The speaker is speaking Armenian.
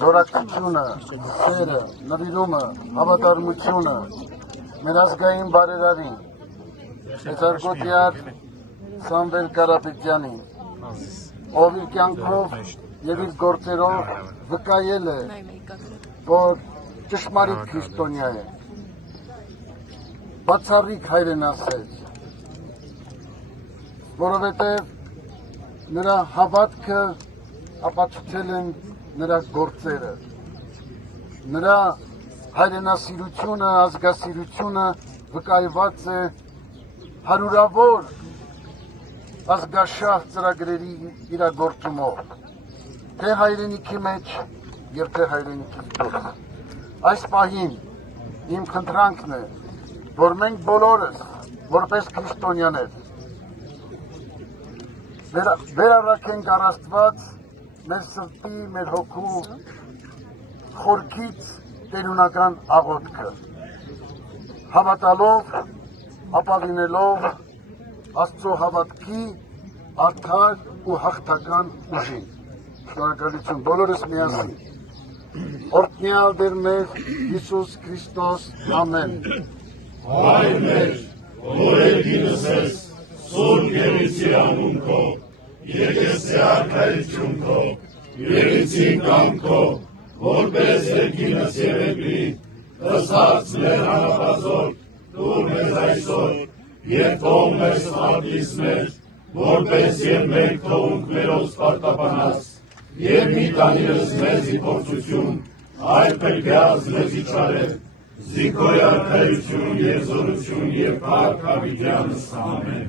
զորակցությունը, սերը, նվիրումը, հավատարմությունը մեր ազգային բարերարին, Մեծարգոտյար Սամվել Կարապետյանին, ով իր կյանքով եւ իր գործերով վկայել է, որ ճշմարիտ քրիստոնյա է, բացառիկ հայրենասեր, որովհետև նրա հավատքը ապացուցել են նրա գործերը, նրա հայրենասիրությունը, ազգասիրությունը վկայված է հարյուրավոր ազգաշահ ծրագրերի իրագործումով, թե հայրենիքի մեջ եւ թե հայրենիքից դուրս։ Այս պահին իմ խնդրանքն է, որ մենք բոլորս, որպես քրիստոնյաներ, վերառաքենք առ Աստված մեր սրտի, մեր հոգու խորքից տերունական աղոթքը, հավատալով, ապավինելով Աստծո հավատքի արդար ու հաղթական ուժին։ Շնորհակալություն բոլորս միասին։ Օրհնյալ Տեր մեր Հիսուս Քրիստոս, ամեն։ Հայր մեր, որ ելքինս ես, սուրբ Եղեցի անուն քո, եկես արքայություն քո, եղեցի կամ քո, որպես ելքինս եղեպի, ըստ մեր հանապազոր, տուր մեզ այսօր, եւ թող մեր սպարտիս մեր, որպես եւ մենք թողունք մերով սպարտապանած, եւ մի տանիրս մեզի փորձություն, այլ պերգյազ մեզի չարև, զիքոյ արքայություն եւ զորություն եւ փառք հավիտյանս ամեն։